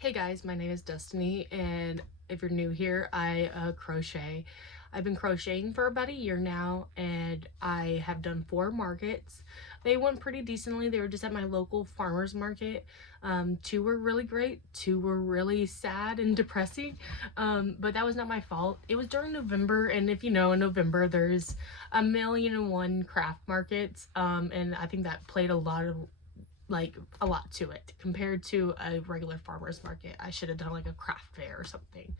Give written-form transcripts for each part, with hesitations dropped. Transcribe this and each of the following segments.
Hey guys, my name is Destiny, and if you're new here, I crochet. I've been crocheting for about a year now, and I have done 4 markets. They went pretty decently. They were just at my local farmer's market. 2 were really great, 2 were really sad and depressing, but that was not my fault. It was during November, and if you know, in November there's a million and one craft markets, and I think that played a lot to it compared to a regular farmer's market. I should have done like a craft fair or something.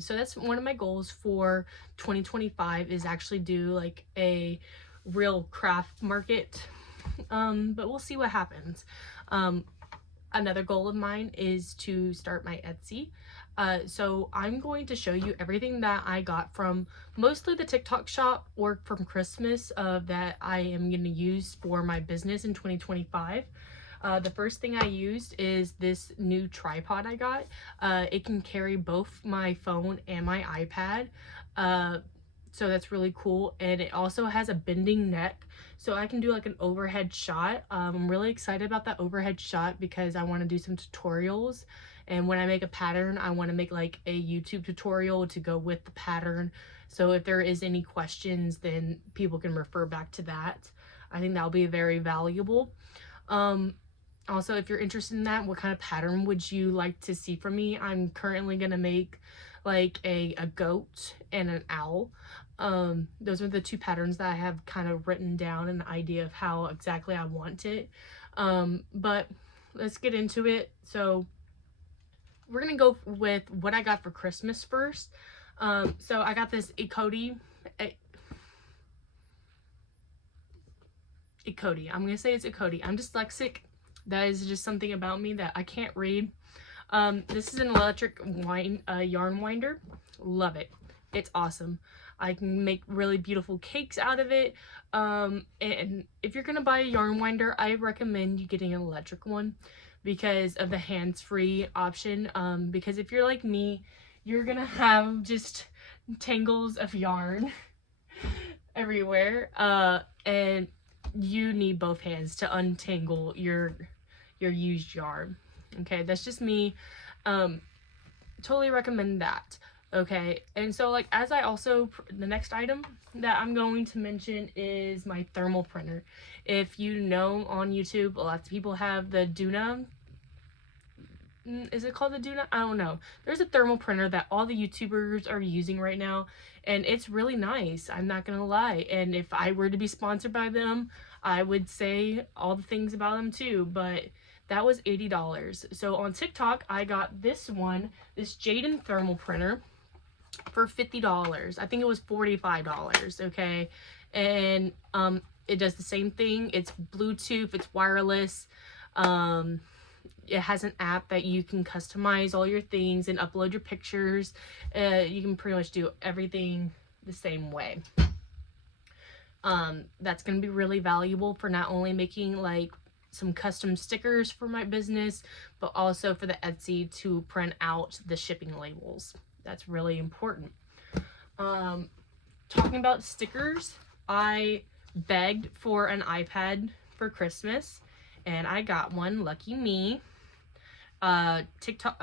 So that's one of my goals for 2025 is actually do like a real craft market. But we'll see what happens. Um, Another goal of mine is to start my Etsy. So I'm going to show you everything that I got from mostly the TikTok shop or from Christmas that I am going to use for my business in 2025. The first thing I used is this new tripod I got. It can carry both my phone and my iPad. So that's really cool. And it also has a bending neck. So I can do like an overhead shot. I'm really excited about that overhead shot because I want to do some tutorials. And when I make a pattern, I want to make like a YouTube tutorial to go with the pattern. So if there is any questions, then people can refer back to that. I think that'll be very valuable. Um, Also, if you're interested in that, what kind of pattern would you like to see from me? I'm currently gonna make like a goat and an owl. Those are the 2 patterns that I have kind of written down an idea of how exactly I want it. But let's get into it. So we're gonna go with what I got for Christmas first. So I got this Ecody. Ecody. I'm gonna say it's Ecody. I'm dyslexic. That is just something about me that I can't read. This is an electric yarn winder. Love it. It's awesome. I can make really beautiful cakes out of it. And if you're gonna buy a yarn winder, I recommend you getting an electric one because of the hands-free option. Because if you're like me, you're gonna have just tangles of yarn everywhere. And you need both hands to untangle your used yarn. Okay, that's just me. Totally recommend that. Okay, and so like as I also the next item that I'm going to mention is my thermal printer. If you know on YouTube, lots of people have the Duna. Is it called the Duna? I don't know. There's a thermal printer that all the YouTubers are using right now, and it's really nice. I'm not gonna lie. And if I were to be sponsored by them, I would say all the things about them too. But that was $80. So on TikTok, I got this one, this Jaden thermal printer for $50. I think it was $45. Okay, and it does the same thing. It's Bluetooth. It's wireless. Um, it has an app that you can customize all your things and upload your pictures. You can pretty much do everything the same way. That's going to be really valuable for not only making like some custom stickers for my business, but also for the Etsy to print out the shipping labels. That's really important. Talking about stickers, I begged for an iPad for Christmas and I got one. Lucky me. TikTok,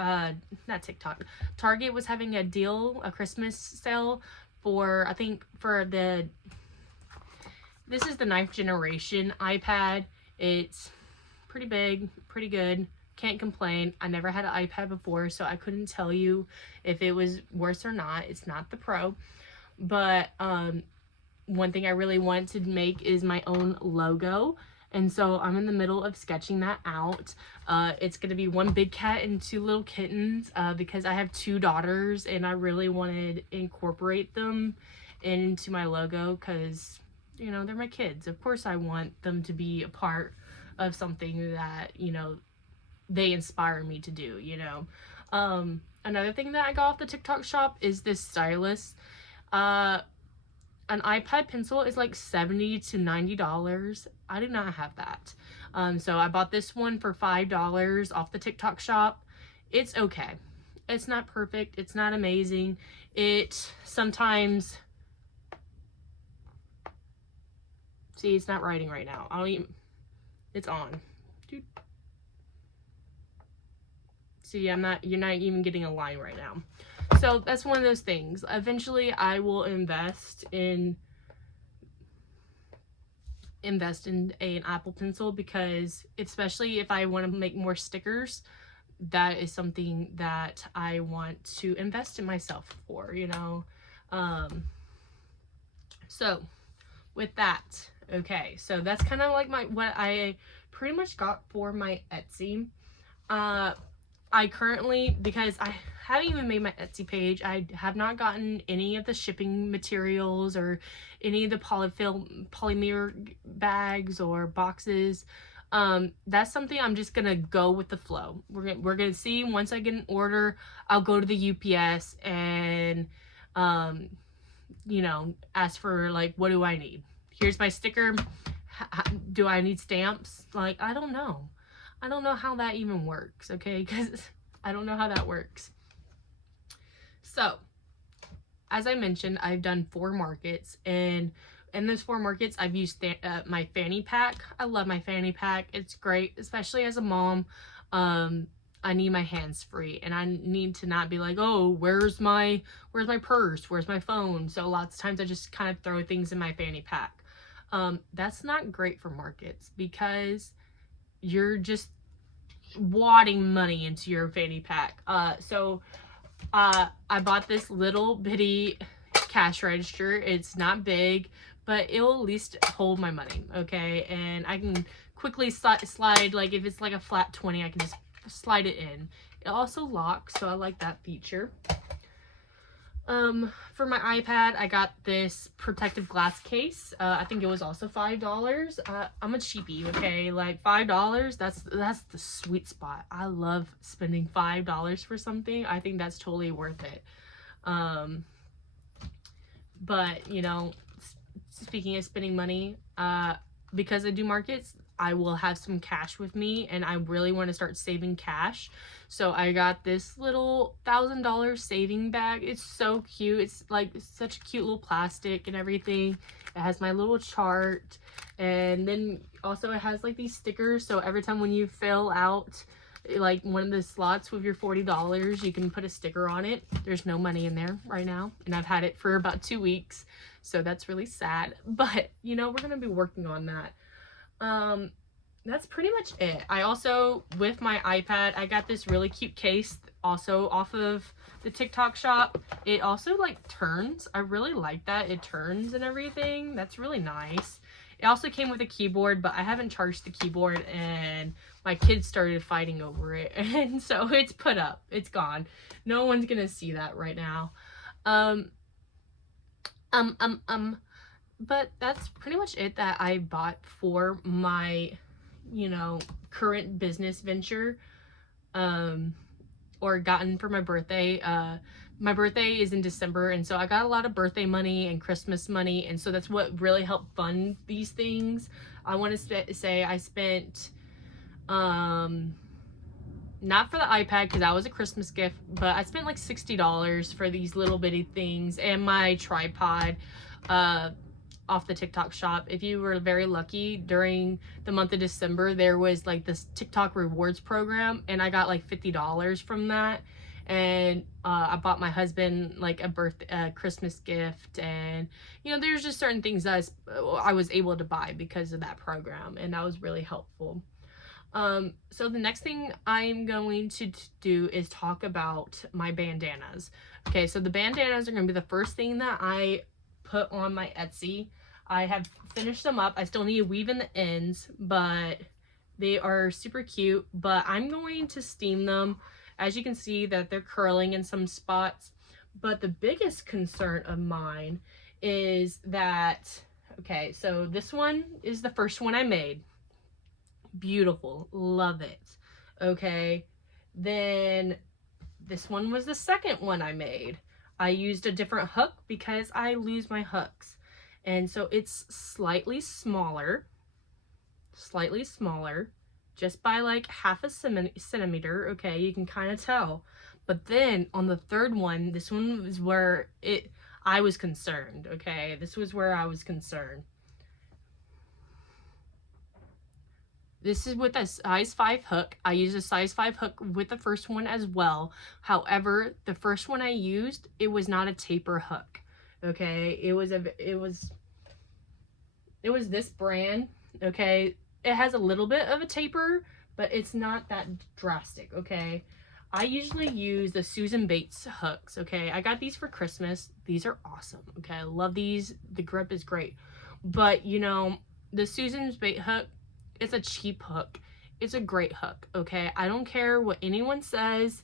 not TikTok, Target was having a deal, a Christmas sale for, I think for this is the 9th generation iPad. It's pretty big, pretty good. Can't complain. I never had an iPad before, so I couldn't tell you if it was worse or not. It's not the Pro. But one thing I really want to make is my own logo. And so I'm in the middle of sketching that out. It's going to be 1 big cat and 2 little kittens because I have 2 daughters and I really wanted to incorporate them into my logo because, you know, they're my kids. Of course I want them to be a part of something that, you know, they inspire me to do, you know. Another thing that I got off the TikTok shop is this stylus. An iPad pencil is like $70 to $90. I do not have that. So I bought this one for $5 off the TikTok shop. It's okay. It's not perfect. It's not amazing. It sometimes... See, it's not writing right now. I don't even... It's on. Dude. See, you're not even getting a line right now. So that's one of those things. Eventually I will invest in an Apple Pencil, because especially if I want to make more stickers, that is something that I want to invest in myself for, you know. So with that, okay, so that's kind of like what I pretty much got for my Etsy. I currently, because I haven't even made my Etsy page, I have not gotten any of the shipping materials or any of the polymer bags or boxes. That's something I'm just gonna go with the flow. We're gonna see. Once I get an order, I'll go to the UPS and you know, ask for like, what do I need? Here's my sticker. Do I need stamps? Like, I don't know. I don't know how that even works, okay? Because I don't know how that works. So, as I mentioned, I've done 4 markets, and in those 4 markets, I've used my fanny pack. I love my fanny pack. It's great, especially as a mom. I need my hands free, and I need to not be like, oh, where's my purse? Where's my phone? So lots of times I just kind of throw things in my fanny pack. That's not great for markets, because you're just wadding money into your fanny pack. So I bought this little bitty cash register. It's not big, but it will at least hold my money, okay? And I can quickly slide, like if it's like a flat 20, I can just slide it in. It also locks, so I like that feature. For my iPad, I got this protective glass case. I think it was also $5. I'm a cheapie, okay? Like $5, that's the sweet spot. I love spending $5 for something. I think that's totally worth it. But you know, speaking of spending money, because I do markets, I will have some cash with me, and I really want to start saving cash. So I got this little $1,000 saving bag. It's so cute. It's like such a cute little plastic and everything. It has my little chart, and then also it has like these stickers. So every time when you fill out like one of the slots with your $40, you can put a sticker on it. There's no money in there right now, and I've had it for about 2 weeks, so that's really sad. But you know, we're gonna be working on that. That's pretty much it. I also, with my iPad, I got this really cute case also off of the TikTok shop. It also like turns. I really like that it turns and everything. That's really nice. It also came with a keyboard, but I haven't charged the keyboard, and my kids started fighting over it, and so it's put up. It's gone. No one's gonna see that right now. But that's pretty much it that I bought for my, you know, current business venture, or gotten for my birthday. My birthday is in December, and so I got a lot of birthday money and Christmas money, and so that's what really helped fund these things. I want to say I spent, not for the iPad because that was a Christmas gift, but I spent like $60 for these little bitty things and my tripod, off the TikTok shop. If you were very lucky, during the month of December, there was like this TikTok rewards program, and I got like $50 from that. And I bought my husband like a Christmas gift, and you know, there's just certain things that I was able to buy because of that program, and that was really helpful. So the next thing I'm going to do is talk about my bandanas. Okay, so the bandanas are going to be the first thing that I put on my Etsy. I have finished them up. I still need to weave in the ends, but they are super cute. But I'm going to steam them. As you can see that they're curling in some spots. But the biggest concern of mine is that, okay, so this one is the first one I made. Beautiful. Love it. Okay, then this one was the second one I made. I used a different hook because I lose my hooks. And so it's slightly smaller, just by like half a centimeter. Okay, you can kind of tell. But then on the third one, this one was where I was concerned. Okay, this was where I was concerned. This is with a size 5 hook. I used a size 5 hook with the first one as well. However, the first one I used, it was not a taper hook. Okay, it was this brand. Okay, it has a little bit of a taper, but it's not that drastic. Okay, I usually use the Susan Bates hooks. Okay, I got these for Christmas. These are awesome. Okay, I love these. The grip is great, but you know, the Susan Bates hook, it's a cheap hook. It's a great hook. Okay, I don't care what anyone says.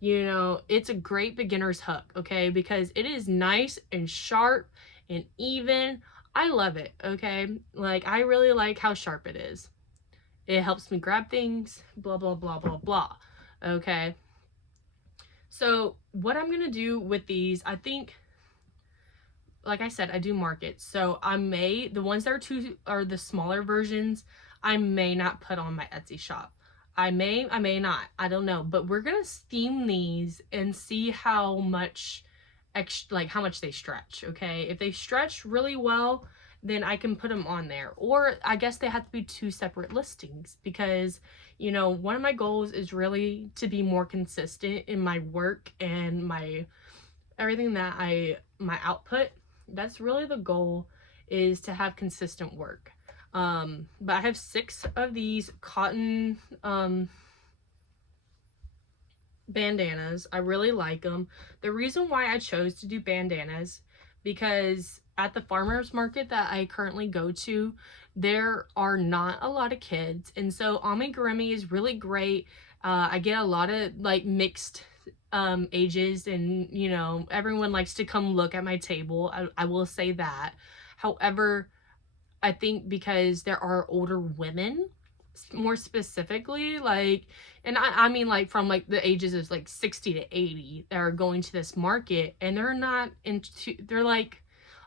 You know, it's a great beginner's hook. Okay, because it is nice and sharp and even. I love it. Okay, like I really like how sharp it is. It helps me grab things, blah blah blah blah blah. Okay, so what I'm gonna do with these, I think, like I said, I do markets. So the ones that are the smaller versions, I may not put on my Etsy shop. I may not. I don't know. But we're gonna steam these and see how much how much they stretch. Okay, if they stretch really well, then I can put them on there. Or I guess they have to be 2 separate listings, because you know, one of my goals is really to be more consistent in my work and my everything that my output. That's really the goal, is to have consistent work. But I have 6 of these cotton bandanas. I really like them. The reason why I chose to do bandanas, because at the farmers market that I currently go to, there are not a lot of kids, and so amigurumi is really great. I get a lot of like mixed ages, and you know, everyone likes to come look at my table. I will say that. However, I think because there are older women, more specifically, like, and I mean like from like the ages of like 60 to 80, that are going to this market, and they're not into, they're like,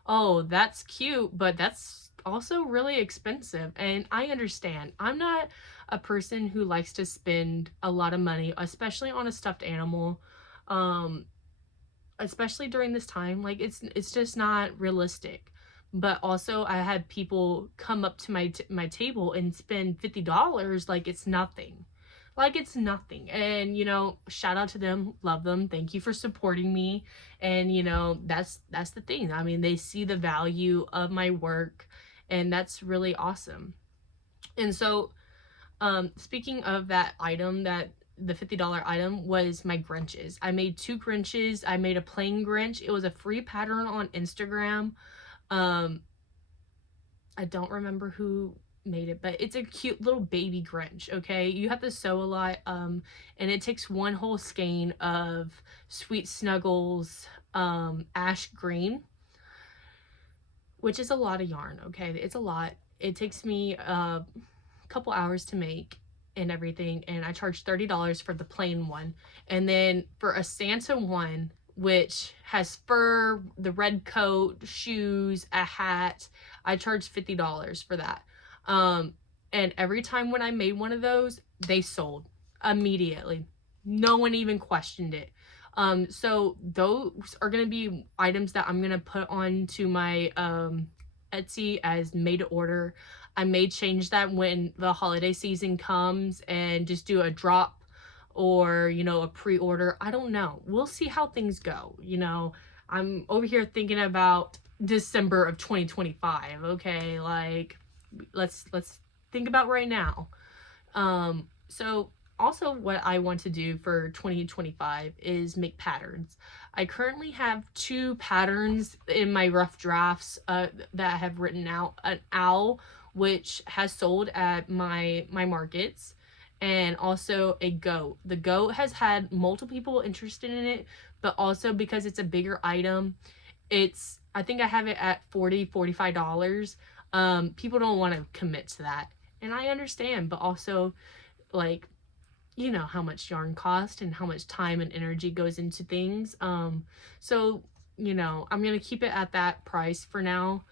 oh, that's cute, but that's also really expensive. And I understand. I'm not a person who likes to spend a lot of money, especially on a stuffed animal. Um, Especially during this time, like it's just not realistic. But also I had people come up to my table and spend $50 like it's nothing. Like it's nothing. And you know, shout out to them, love them, thank you for supporting me. And you know, that's the thing. I mean, they see the value of my work, and that's really awesome. And so speaking of that item, that the $50 item was my Grinches. I made 2 Grinches. I made a plain Grinch. It was a free pattern on Instagram. Um, I don't remember who made it, but it's a cute little baby Grinch. Okay, you have to sew a lot, and it takes one whole skein of Sweet Snuggles ash green, which is a lot of yarn. Okay, it's a lot. It takes me couple hours to make and everything, and I charged $30 for the plain one. And then for a Santa one, which has fur, the red coat, shoes, a hat, I charged $50 for that. And every time when I made one of those, they sold immediately. No one even questioned it. So those are gonna be items that I'm gonna put onto my Etsy as made to order. I may change that when the holiday season comes and just do a drop, or, you know, a pre-order. I don't know. We'll see how things go. You know, I'm over here thinking about December of 2025. Okay, like let's think about right now. So also what I want to do for 2025 is make patterns. I currently have 2 patterns in my rough drafts that I have written out. An owl, which has sold at my markets, and also a goat. The goat has had multiple people interested in it, but also because it's a bigger item, I think I have it at $45. People don't want to commit to that, and I understand, but also, like, you know how much yarn costs and how much time and energy goes into things. So you know, I'm gonna keep it at that price for now.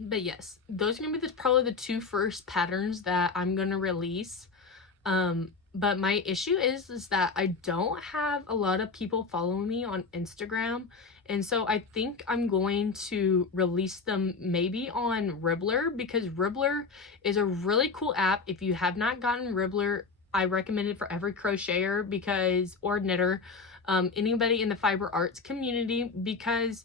But yes, those are gonna be probably the 2 first patterns that I'm gonna release. But my issue is that I don't have a lot of people following me on Instagram. And so I think I'm going to release them maybe on Ribbler, because Ribbler is a really cool app. If you have not gotten Ribbler, I recommend it for every crocheter because or knitter, anybody in the fiber arts community, because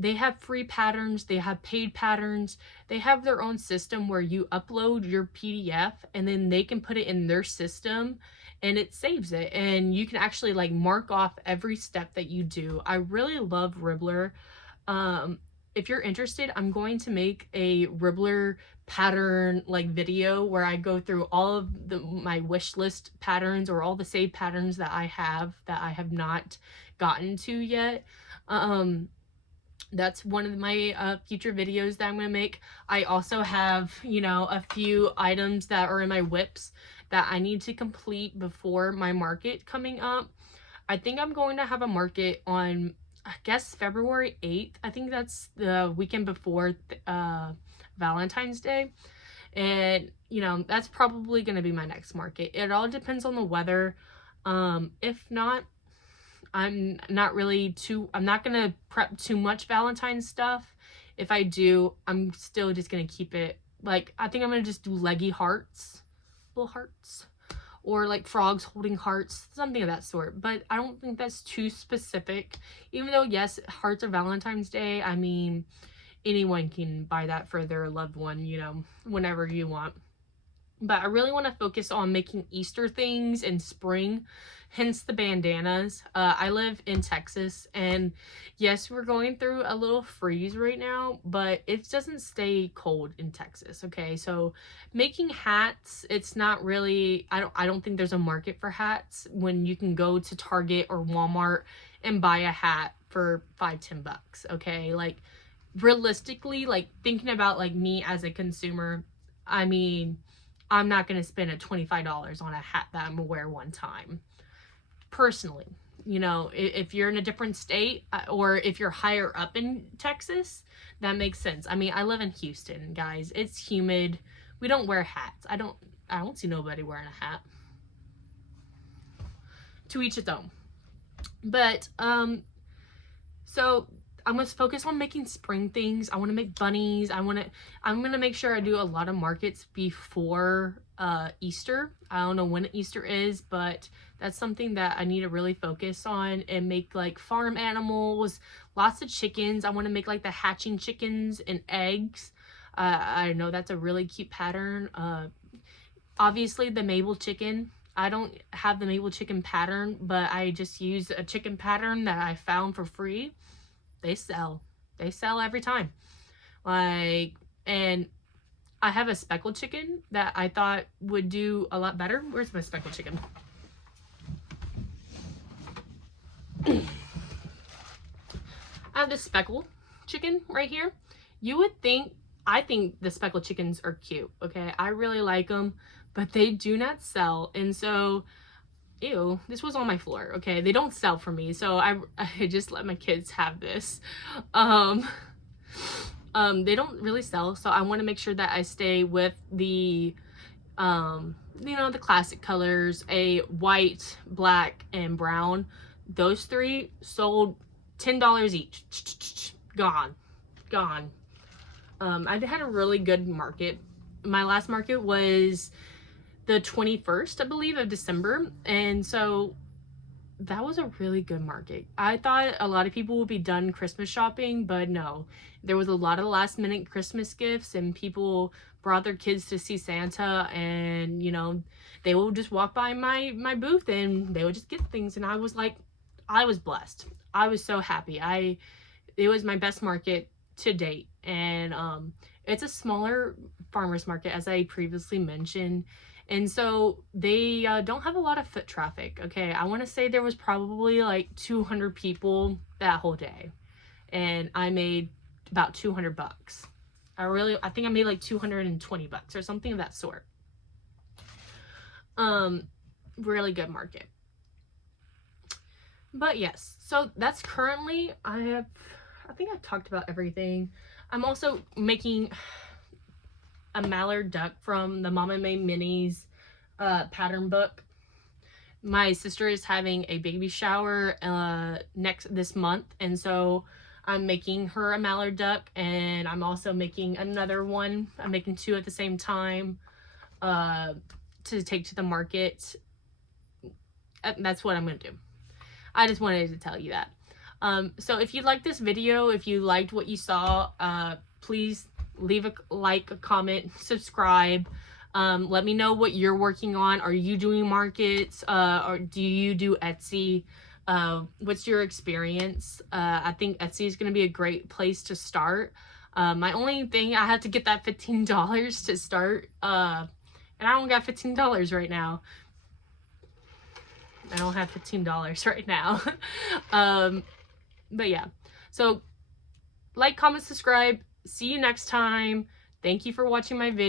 they have free patterns, they have paid patterns, they have their own system where you upload your PDF and then they can put it in their system and it saves it, and you can actually like mark off every step that you do. I really love Ribbler. If you're interested, I'm going to make a Ribbler pattern like video where I go through all of my wish list patterns, or all the saved patterns that I have not gotten to yet. That's one of my future videos that I'm going to make. I also have, you know, a few items that are in my whips that I need to complete before my market coming up. I think I'm going to have a market on, I guess, February 8th. I think that's the weekend before Valentine's Day. And, you know, that's probably going to be my next market. It all depends on the weather. If not, I'm not gonna prep too much Valentine's stuff. If I do, I'm still just gonna keep it, like, I think I'm gonna just do leggy hearts, little hearts, or like frogs holding hearts, something of that sort. But I don't think that's too specific, even though, yes, hearts are Valentine's Day. I mean, anyone can buy that for their loved one, you know, whenever you want. But I really want to focus on making Easter things in spring, hence the bandanas. I live in Texas, and yes, we're going through a little freeze right now, but it doesn't stay cold in Texas, okay? So making hats, it's not really, I don't think there's a market for hats when you can go to Target or Walmart and buy a hat for $5-10, okay? Like, realistically, like, thinking about like me as a consumer, I mean, I'm not going to spend a $25 on a hat that I'm going to wear one time. Personally, you know, if you're in a different state, or if you're higher up in Texas, that makes sense. I mean, I live in Houston, guys. It's humid. We don't wear hats. I don't see nobody wearing a hat. To each its own. But, so I'm going to focus on making spring things. I want to make bunnies. I'm going to make sure I do a lot of markets before Easter. I don't know when Easter is, but that's something that I need to really focus on, and make like farm animals, lots of chickens. I want to make like the hatching chickens and eggs. I know that's a really cute pattern. Obviously the Mabel chicken. I don't have the Mabel chicken pattern, but I just use a chicken pattern that I found for free. They sell every time. Like, and I have a speckled chicken that I thought would do a lot better. Where's my speckled chicken? I have this speckled chicken right here. I think the speckled chickens are cute, okay? I really like them, but they do not sell. And so, ew, this was on my floor, okay? They don't sell for me, so I just let my kids have this. They don't really sell, so I want to make sure that I stay with the, you know, the classic colors, a white, black, and brown. Those three sold $10 each. Gone. I had a really good market. My last market was the 21st, I believe, of December, and so that was a really good market. I thought a lot of people would be done Christmas shopping, but no. There was a lot of last minute Christmas gifts, and people brought their kids to see Santa, and, you know, they will just walk by my booth and they would just get things, and I was like, I was blessed. I was so happy. It was my best market to date, and it's a smaller farmers market, as I previously mentioned. And so they don't have a lot of foot traffic, okay? I want to say there was probably like 200 people that whole day. And I made about $200. I think I made like $220 or something of that sort. Really good market. But yes, so that's currently, I think I've talked about everything. I'm also making a mallard duck from the Mama May Minis pattern book. My sister is having a baby shower this month, and so I'm making her a mallard duck, and I'm also making another one. I'm making two at the same time to take to the market. That's what I'm gonna do. I just wanted to tell you that. So if you liked this video, if you liked what you saw, please leave a like, a comment, subscribe. Let me know what you're working on. Are you doing markets? Or do you do Etsy? What's your experience? I think Etsy is going to be a great place to start. My only thing, I had to get that $15 to start. And I don't got $15 right now. I don't have $15 right now. But yeah, so like, comment, subscribe. See you next time. Thank you for watching my video.